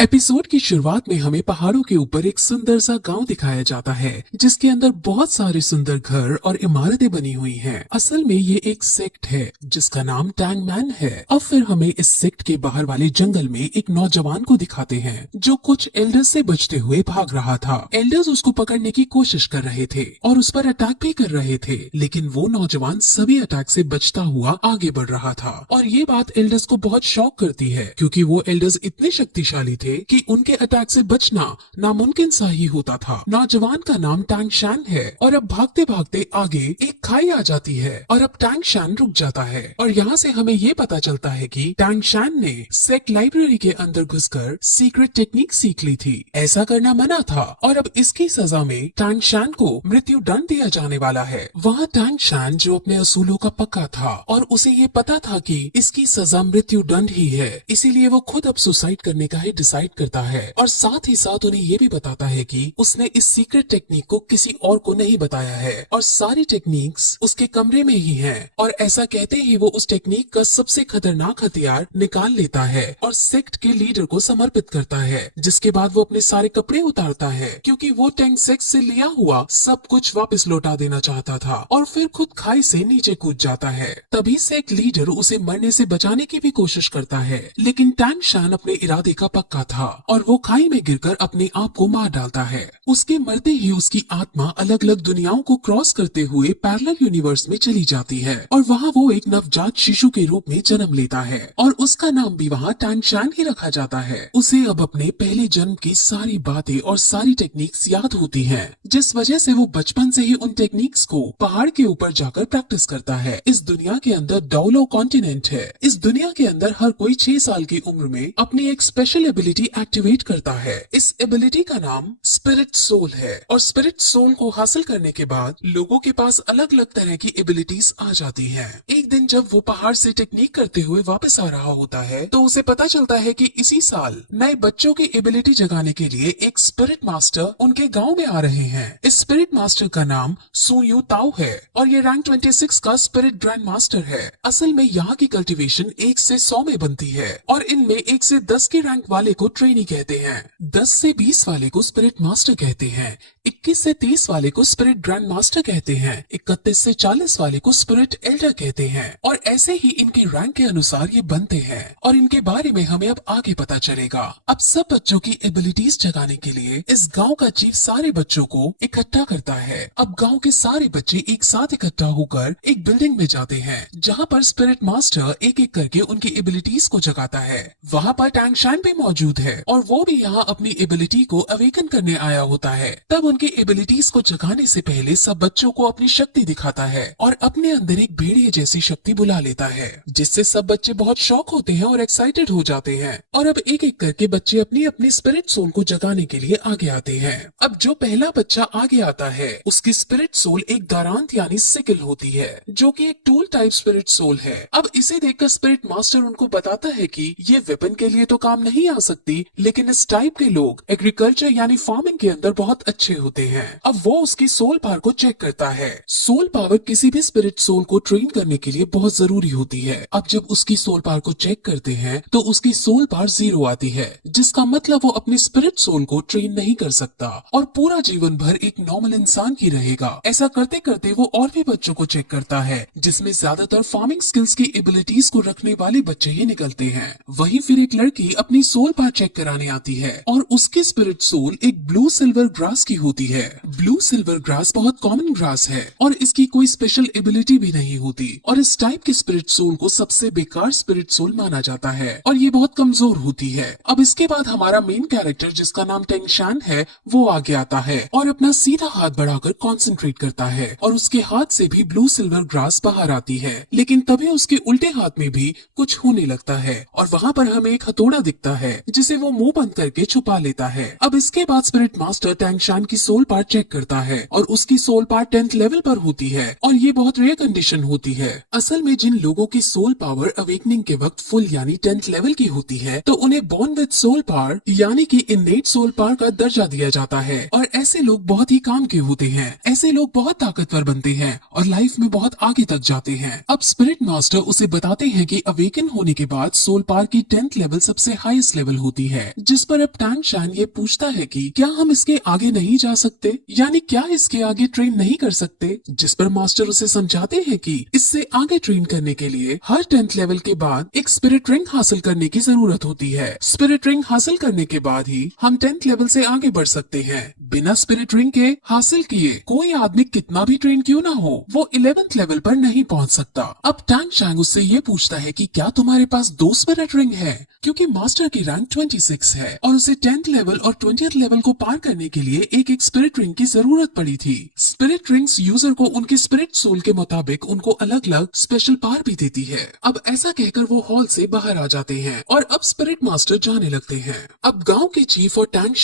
Episode की शुरुआत में हमें पहाड़ों के ऊपर एक सुंदर सा गांव दिखाया जाता है जिसके अंदर बहुत सारे सुंदर घर और इमारतें बनी हुई हैं। असल में ये एक सेक्ट है जिसका नाम टैंग मैन है। अब फिर हमें इस सेक्ट के बाहर वाले जंगल में एक नौजवान को दिखाते हैं जो कुछ एल्डर्स से बचते हुए भाग रहा था। एल्डर्स उसको पकड़ने की कोशिश कर रहे थे और उस पर अटैक भी कर रहे थे, लेकिन वो नौजवान सभी अटैक से बचता हुआ आगे बढ़ रहा था। और ये बात एल्डर्स को बहुत शॉक करती है क्योंकि वो एल्डर्स इतने शक्तिशाली थे कि उनके अटैक से बचना नामुमकिन सा ही होता था। नौजवान का नाम टैंग शैन है और अब भागते भागते आगे एक खाई आ जाती है और अब टैंग शैन रुक जाता है। और यहाँ से हमें ये पता चलता है कि टैंग शैन ने सेक्ट लाइब्रेरी के अंदर घुसकर सीक्रेट टेक्निक सीख ली थी। ऐसा करना मना था और अब इसकी सजा में टैंग शैन को मृत्यु दंड दिया जाने वाला है। वहाँ टैंग शैन जो अपने असूलों का पक्का था और उसे ये पता था कि इसकी सजा मृत्यु दंड ही है, इसीलिए वो खुद अब सुसाइड करने का ही डिसाइड करता है और साथ ही साथ उन्हें ये भी बताता है कि उसने इस सीक्रेट टेक्निक को किसी और को नहीं बताया है और सारी टेक्निक्स उसके कमरे में ही हैं। और ऐसा कहते ही वो उस टेक्निक का सबसे खतरनाक हथियार निकाल लेता है और सेक्ट के लीडर को समर्पित करता है, जिसके बाद वो अपने सारे कपड़े उतारता है क्योंकि वो टैंग सेक्ट से लिया हुआ सब कुछ वापस लौटा देना चाहता था और फिर खुद खाई से नीचे कूद जाता है। तभी सेक्ट लीडर उसे मरने से बचाने की भी कोशिश करता है, लेकिन टैंग शैन अपने इरादे का पक्का था और वो खाई में गिरकर अपने आप को मार डालता है। उसके मरते ही उसकी आत्मा अलग अलग दुनियाओं को क्रॉस करते हुए पैरेलल यूनिवर्स में चली जाती है और वहाँ वो एक नवजात शिशु के रूप में जन्म लेता है और उसका नाम भी वहाँ टैंग शैन ही रखा जाता है। उसे अब अपने पहले जन्म की सारी बातें और सारी टेक्निक्स याद होती हैं, जिस वजह से वो बचपन से ही उन टेक्निक्स को पहाड़ के ऊपर जाकर प्रैक्टिस करता है। इस दुनिया के अंदर डोलो कॉन्टिनेंट है। इस दुनिया के अंदर हर कोई 6 साल की उम्र में अपनी एक स्पेशल एबिलिटी एक्टिवेट करता है। इस एबिलिटी का नाम स्पिरिट सोल है और स्पिरिट सोल को हासिल करने के बाद लोगों के पास अलग अलग तरह की एबिलिटीज आ जाती हैं। एक दिन जब वो पहाड़ से टेक्निक करते हुए वापस आ रहा होता है तो उसे पता चलता है कि इसी साल नए बच्चों की एबिलिटी जगाने के लिए एक स्पिरिट मास्टर उनके गांव में आ रहे हैं। इस स्पिरिट मास्टर का नाम सू यू ताओ है और ये रैंक 26 का स्पिरिट ग्रैंड मास्टर है। असल में यहाँ की कल्टीवेशन 1 से 100 में बनती है और इनमें 1 से 10 के रैंक वाले को ट्रेनी कहते हैं, 10 से 20 वाले को स्पिरिट मास्टर कहते हैं, 21 से 30 वाले को स्पिरिट ग्रैंड मास्टर कहते हैं, 31 से 40 वाले को स्पिरिट एल्डर कहते हैं और ऐसे ही इनके रैंक के अनुसार ये बनते हैं और इनके बारे में हमें अब आगे पता चलेगा। अब सब बच्चों की एबिलिटीज जगाने के लिए इस गांव का चीफ सारे बच्चों को इकट्ठा करता है। अब गांव के सारे बच्चे एक साथ इकट्ठा होकर एक बिल्डिंग में जाते हैं जहाँ पर स्पिरिट मास्टर एक एक करके उनकी एबिलिटीज को जगाता है। वहाँ पर टैंग शैन भी मौजूद है और वो भी यहाँ अपनी एबिलिटी को अवेकन करने आया होता है। तब उनकी एबिलिटीज को जगाने से पहले सब बच्चों को अपनी शक्ति दिखाता है और अपने अंदर एक भेड़िए जैसी शक्ति बुला लेता है, जिससे सब बच्चे बहुत शौक होते हैं और एक्साइटेड हो जाते हैं। और अब एक एक करके बच्चे अपनी अपनी स्पिरिट सोल को जगाने के लिए आगे आते हैं। अब जो पहला बच्चा आगे आता है उसकी स्पिरिट सोल एक दारांत यानी सिकल होती है जो कि एक टूल टाइप स्पिरिट सोल है। अब इसे देखकर स्पिरिट मास्टर उनको बताता है कि ये वेपन के लिए तो काम नहीं आ सकती, लेकिन इस टाइप के लोग एग्रीकल्चर यानी फार्मिंग के अंदर बहुत अच्छे होते हैं। अब वो उसकी सोल पावर को चेक करता है। सोल पावर किसी भी स्पिरिट सोल को ट्रेन करने के लिए बहुत जरूरी होती है। अब जब उसकी सोल पावर को चेक करते हैं तो उसकी सोल पावर 0 आती है, जिसका मतलब वो अपनी स्पिरिट सोल को ट्रेन नहीं कर सकता और पूरा जीवन भर एक नॉर्मल इंसान ही रहेगा। ऐसा करते करते वो और भी बच्चों को चेक करता है जिसमें ज्यादातर फार्मिंग स्किल्स की एबिलिटीज को रखने वाले बच्चे ही निकलते हैं। वहीं फिर एक लड़की अपनी सोल पावर चेक कराने आती है और उसकी स्पिरिट सोल एक ब्लू सिल्वर ग्रास की होती है। ब्लू सिल्वर ग्रास बहुत कॉमन ग्रास है और इसकी कोई स्पेशल एबिलिटी भी नहीं होती और इस टाइप की स्पिरिट सोल को सबसे बेकार स्पिरिट सोल माना जाता है और ये बहुत कमजोर होती है। अब इसके बाद हमारा मेन कैरेक्टर जिसका नाम टैंग शैन है वो आगे आता है और अपना सीधा हाथ बढ़ाकर कॉन्सेंट्रेट करता है और उसके हाथ से भी ब्लू सिल्वर ग्रास बाहर आती है, लेकिन तभी उसके उल्टे हाथ में भी कुछ होने लगता है और वहाँ पर हमें एक हथौड़ा दिखता है जिसे वो मुंह बंद करके छुपा लेता है। अब इसके बाद स्पिरिट मास्टर टैंग शैन की सोल पावर चेक करता है और उसकी सोल पावर 10th लेवल पर होती है और ये बहुत रेयर कंडीशन होती है। असल में जिन लोगों की सोल पावर अवेकनिंग के वक्त फुल यानी 10th लेवल की होती है तो उन्हें बॉर्न विद सोल पावर यानी कि इनेट सोल पावर का दर्जा दिया जाता है और ऐसे लोग बहुत ही काम के होते हैं। ऐसे लोग बहुत ताकतवर बनते हैं और लाइफ में बहुत आगे तक जाते हैं। अब स्पिरिट मास्टर उसे बताते हैं कि अवेकन होने के बाद सोल पावर की 10th लेवल सबसे हाईएस्ट लेवल होती है, जिस पर अब टैंग शान ये पूछता है कि क्या हम इसके आगे नहीं जा सकते, यानी क्या इसके आगे ट्रेन नहीं कर सकते। जिस पर मास्टर उसे समझाते हैं कि इससे आगे ट्रेन करने के लिए हर 10th लेवल के बाद एक स्पिरिट रिंग हासिल करने की जरूरत होती है। स्पिरिट रिंग हासिल करने के बाद ही हम 10th लेवल से आगे बढ़ सकते हैं। बिना स्पिरिट रिंग के हासिल किए कोई आदमी कितना भी ट्रेन क्यों ना हो, वो 11th लेवल पर नहीं पहुंच सकता। अब टैंग शांग उससे ये पूछता है कि क्या तुम्हारे पास 2 स्पिरिट रिंग है, क्योंकि मास्टर की रैंक 26 है और उसे 10th लेवल और 20th लेवल को पार करने के लिए एक स्पिरिट रिंग की जरूरत पड़ी थी। स्पिरिट रिंग्स यूजर को उनके स्पिरिट सोल के मुताबिक उनको अलग अलग स्पेशल पावर भी देती है। अब ऐसा कहकर वो हॉल से बाहर आ जाते हैं और अब स्पिरिट मास्टर जाने लगते हैं। अब गांव के चीफ और टैंग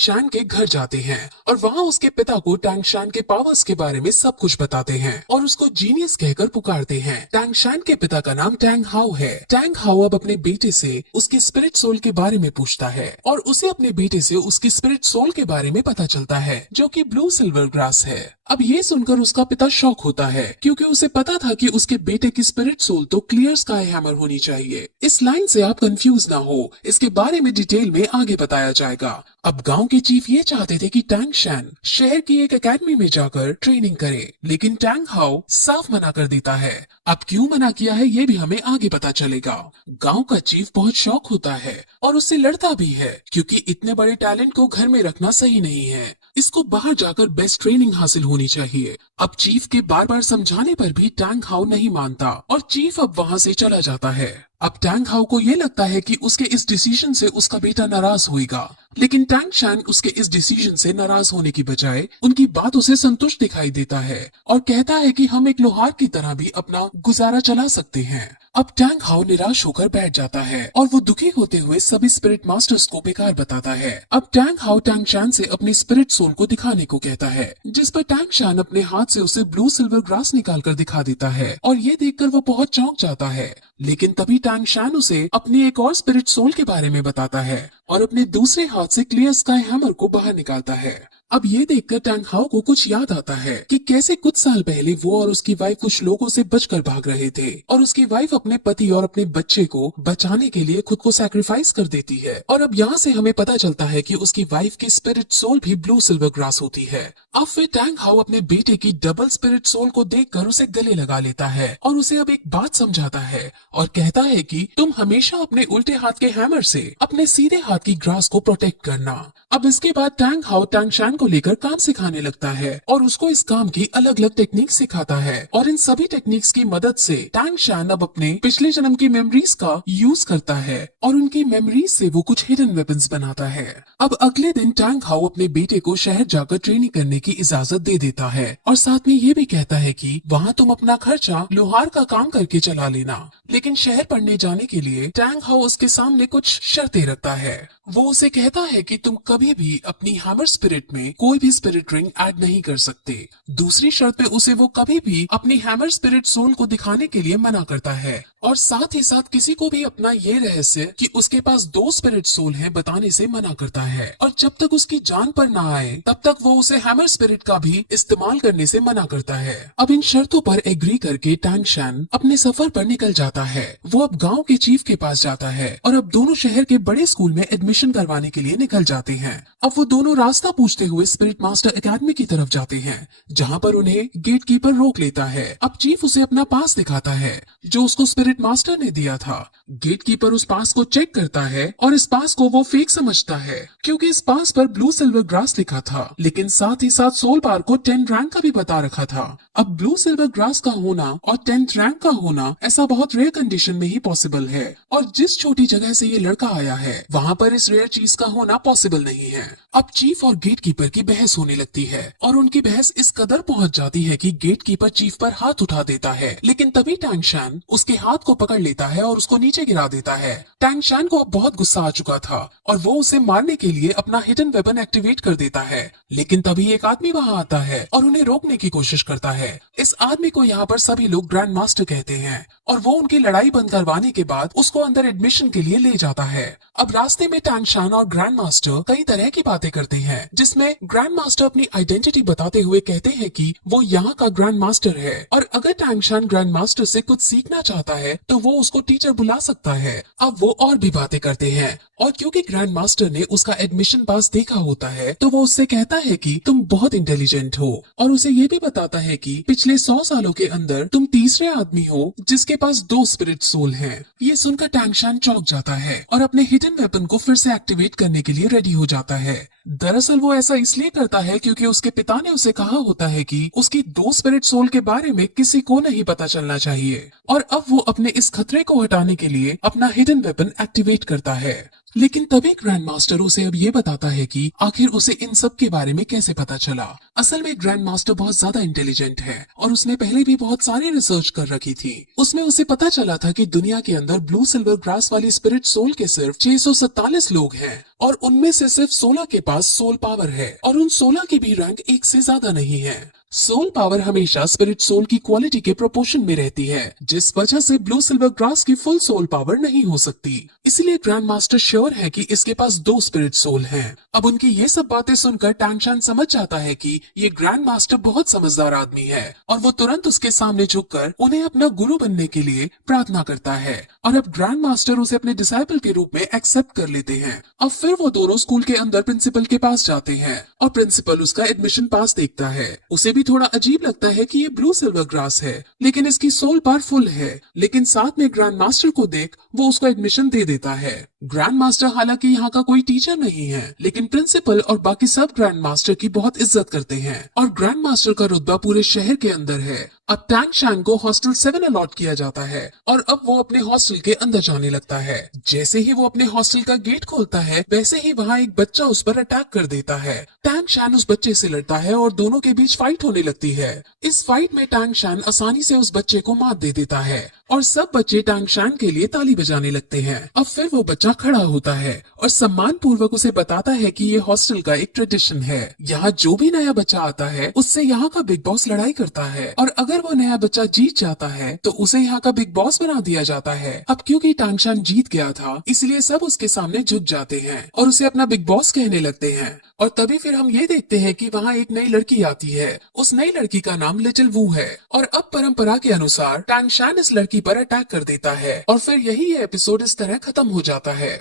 शान के घर जाते हैं और वहाँ उसके पिता को टैंग शान के पावर्स के बारे में सब कुछ बताते हैं और उसको जीनियस कहकर पुकारते हैं। टैंग शान के पिता का नाम टैंग हाउ है। टैंग हाउ अब अपने बेटे से उसके स्पिरिट सोल के बारे में पूछता है और उसे अपने बेटे से उसके स्पिरिट सोल के बारे में पता चलता है, जो कि ब्लू सिल्वर ग्रास है। अब ये सुनकर उसका पिता शॉक होता है, क्योंकि उसे पता था कि उसके बेटे की स्पिरिट सोल तो क्लियर स्काई हैमर होनी चाहिए। इस लाइन से आप कंफ्यूज ना हो, इसके बारे में डिटेल में आगे बताया जाएगा। अब गांव के चीफ ये चाहते थे कि टैंग शान शहर की एक एकेडमी में जाकर ट्रेनिंग करे, लेकिन टैंग हाउ साफ मना कर देता है। अब क्यों मना किया है ये भी हमें आगे पता चलेगा। गांव का चीफ बहुत शॉक होता है और उससे लड़ता भी है, क्योंकि इतने बड़े टैलेंट को घर में रखना सही नहीं है। इसको बाहर जाकर बेस्ट ट्रेनिंग हासिल होनी चाहिए। अब चीफ के बार बार समझाने पर भी टैंग हाउ नहीं मानता और चीफ अब वहाँ से चला जाता है। अब टैंग हाउ को ये लगता है कि उसके इस डिसीजन से उसका बेटा नाराज होगा, लेकिन टैंग शान उसके इस डिसीजन से नाराज होने की बजाय उनकी बातों से संतुष्ट दिखाई देता है और कहता है कि हम एक लोहार की तरह भी अपना गुजारा चला सकते हैं। अब टैंग हाउ निराश होकर बैठ जाता है और वो दुखी होते हुए सभी स्पिरिट मास्टर्स को बेकार बताता है। अब टैंग हाउ टैंग शान से अपनी स्पिरिट सोल को दिखाने को कहता है, जिस पर टैंग शान अपने हाथ से उसे ब्लू सिल्वर ग्रास निकाल कर दिखा देता है और ये देखकर वो बहुत चौंक जाता है। लेकिन तभी टैंग शान उसे अपनी एक और स्पिरिट सोल के बारे में बताता है और अपने दूसरे हाथ से क्लियर स्काई हैमर को बाहर निकालता है। अब ये देखकर टैंग हाउ को कुछ याद आता है कि कैसे कुछ साल पहले वो और उसकी वाइफ कुछ लोगों से बचकर भाग रहे थे और उसकी वाइफ अपने पति और अपने बच्चे को बचाने के लिए खुद को सैक्रिफाइस कर देती है। और अब यहाँ से हमें पता चलता है कि उसकी वाइफ की स्पिरिट सोल भी ब्लू सिल्वर ग्रास होती है। अब फिर टैंग हाउ अपने बेटे की डबल स्पिरिट सोल को देखकर उसे गले लगा लेता है और उसे अब एक बात समझाता है और कहता है कि तुम हमेशा अपने उल्टे हाथ के हैमर से अपने सीधे हाथ की ग्रास को प्रोटेक्ट करना। अब इसके बाद टैंग हाउ टैंग शान को लेकर काम सिखाने लगता है और उसको इस काम की अलग अलग टेक्निक सिखाता है और इन सभी टेक्निक्स की मदद से टैंग शान अब अपने पिछले जन्म की मेमोरीज का यूज करता है और उनकी मेमोरीज से वो कुछ हिडन वेपन्स बनाता है। अब अगले दिन टैंग हाउ अपने बेटे को शहर जाकर ट्रेनिंग करने की इजाजत दे देता है और साथ में ये भी कहता है कि वहाँ तुम अपना खर्चा लोहार का काम करके चला लेना। लेकिन शहर पढ़ने जाने के लिए टैंग हाउ उसके सामने कुछ शर्तें रखता है। वो उसे कहता है कि तुम कभी भी अपनी हैमर स्पिरिट में कोई भी स्पिरिट रिंग ऐड नहीं कर सकते। दूसरी शर्त पे उसे वो कभी भी अपनी हैमर स्पिरिट सोल को दिखाने के लिए मना करता है और साथ ही साथ किसी को भी अपना ये रहस्य कि उसके पास 2 स्पिरिट सोल हैं बताने से मना करता है और जब तक उसकी जान पर ना आए तब तक वो उसे हैमर स्पिरिट का भी इस्तेमाल करने से मना करता है। अब इन शर्तों पर एग्री करके टैंग शान अपने सफर पर निकल जाता है। वो अब गाँव के चीफ के पास जाता है और अब दोनों शहर के बड़े स्कूल में एडमिशन करवाने के लिए निकल जाते हैं। अब वो दोनों रास्ता पूछते हुए स्पिरिट मास्टर एकेडमी की तरफ जाते हैं, जहाँ पर उन्हें गेट कीपर रोक लेता है। अब चीफ उसे अपना पास दिखाता है जो उसको स्पिरिट मास्टर ने दिया था। गेट कीपर उस पास को चेक करता है और इस पास को वो फेक समझता है, क्योंकि इस पास पर ब्लू सिल्वर ग्रास लिखा था, लेकिन साथ ही साथ सोल बार को 10 रैंक का भी बता रखा था। अब ब्लू सिल्वर ग्रास का होना और 10th रैंक का होना ऐसा बहुत रेयर कंडीशन में ही पॉसिबल है और जिस छोटी जगह से ये लड़का आया है वहाँ पर इस रेयर चीज का होना पॉसिबल नहीं है। अब चीफ और गेट कीपर की बहस होने लगती है और उनकी बहस इस कदर पहुँच जाती है कि गेट कीपर चीफ पर हाथ उठा देता है, लेकिन तभी टैंग शान उसके हाथ को पकड़ लेता है और उसको नीचे गिरा देता है। टैंग शान को अब बहुत गुस्सा आ चुका था और वो उसे मारने के लिए अपना हिडन वेपन एक्टिवेट कर देता है, लेकिन तभी एक आदमी वहाँ आता है और उन्हें रोकने की कोशिश करता है। इस आदमी को यहाँ पर सभी लोग ग्रैंड मास्टर कहते हैं और वो उनकी लड़ाई बंद करवाने के बाद उसको अंदर एडमिशन के लिए ले जाता है। अब रास्ते में टैंग शान और ग्रैंड मास्टर कई तरह की बातें करते हैं, जिसमें ग्रैंड मास्टर अपनी आइडेंटिटी बताते हुए कहते हैं कि वो यहाँ का ग्रैंड मास्टर है और अगर टैंग शान ग्रैंड मास्टर से कुछ सीखना चाहता है तो वो उसको टीचर बुला सकता है। अब वो और भी बातें करते हैं और क्योंकि ग्रैंड मास्टर ने उसका एडमिशन पास देखा होता है तो वो उससे कहता है कि तुम बहुत इंटेलिजेंट हो और उसे ये भी बताता है कि पिछले 100 सालों के अंदर तुम तीसरे आदमी हो जिसके पास 2 स्पिरिट सोल हैं। ये सुनकर टैंग शान चौंक जाता है और अपने हिडन वेपन को फिर से एक्टिवेट करने के लिए रेडी हो जाता है। दरअसल वो ऐसा इसलिए करता है क्योंकि उसके पिता ने उसे कहा होता है कि उसकी 2 स्पिरिट सोल के बारे में किसी को नहीं पता चलना चाहिए और अब वो अपने इस खतरे को हटाने के लिए अपना हिडन वेपन एक्टिवेट करता है। लेकिन तभी ग्रैंड मास्टर उसे अब ये बताता है कि आखिर उसे इन सब के बारे में कैसे पता चला। असल में ग्रैंड मास्टर बहुत ज्यादा इंटेलिजेंट है और उसने पहले भी बहुत सारी रिसर्च कर रखी थी। उसमें उसे पता चला था कि दुनिया के अंदर ब्लू सिल्वर ग्रास वाली स्पिरिट सोल के सिर्फ 647 लोग हैं और उनमें से सिर्फ 16 के पास सोल पावर है और उन 16 की भी रैंक 1 से ज्यादा नहीं है। सोल पावर हमेशा स्पिरिट सोल की क्वालिटी के प्रोपोर्शन में रहती है, जिस वजह से ब्लू सिल्वर ग्रास की फुल सोल पावर नहीं हो सकती। इसलिए ग्रैंड मास्टर श्योर है कि इसके पास 2 स्पिरिट सोल हैं। अब उनकी ये सब बातें सुनकर टैंग शान समझ जाता है कि ये ग्रैंड मास्टर बहुत समझदार आदमी है और वो तुरंत उसके सामने झुककर उन्हें अपना गुरु बनने के लिए प्रार्थना करता है और अब ग्रैंड मास्टर उसे अपने डिसाइपल के रूप में एक्सेप्ट कर लेते हैं। अब फिर वो दोनों स्कूल के अंदर प्रिंसिपल के पास जाते हैं और प्रिंसिपल उसका एडमिशन पास देखता है। उसे भी थोड़ा अजीब लगता है कि ये ब्लू सिल्वर ग्रास है लेकिन इसकी सोल पावर फुल है, लेकिन साथ में ग्रैंड मास्टर को देख वो उसको एडमिशन दे देता है। ग्रैंड मास्टर हालांकि यहाँ का कोई टीचर नहीं है लेकिन प्रिंसिपल और बाकी सब ग्रैंड मास्टर की बहुत इज्जत करते हैं और ग्रैंड मास्टर का रुतबा पूरे शहर के अंदर है। अब टैंग शान को हॉस्टल 7 अलॉट किया जाता है और अब वो अपने हॉस्टल के अंदर जाने लगता है। जैसे ही वो अपने हॉस्टल का गेट खोलता है वैसे ही वहाँ एक बच्चा उस पर अटैक कर देता है। टैंग शान उस बच्चे से लड़ता है और दोनों के बीच फाइट होने लगती है। इस फाइट में टैंग शान आसानी से उस बच्चे को मात दे देता है और सब बच्चे टैंग शान के लिए ताली बजाने लगते हैं। अब फिर वो बच्चा खड़ा होता है और सम्मान पूर्वक उसे बताता है कि ये हॉस्टल का एक ट्रेडिशन है। यहाँ जो भी नया बच्चा आता है उससे यहाँ का बिग बॉस लड़ाई करता है और अगर वो नया बच्चा जीत जाता है तो उसे यहाँ का बिग बॉस बना दिया जाता है। अब क्योंकि टैंग शान जीत गया था इसलिए सब उसके सामने झुक जाते हैं और उसे अपना बिग बॉस कहने लगते हैं। और तभी फिर हम ये देखते हैं कि वहाँ एक नई लड़की आती है। उस नई लड़की का नाम लिटिल वू है और अब परंपरा के अनुसार टैंग शान इस लड़की पर अटैक कर देता है और फिर यही एपिसोड इस तरह खत्म हो जाता है।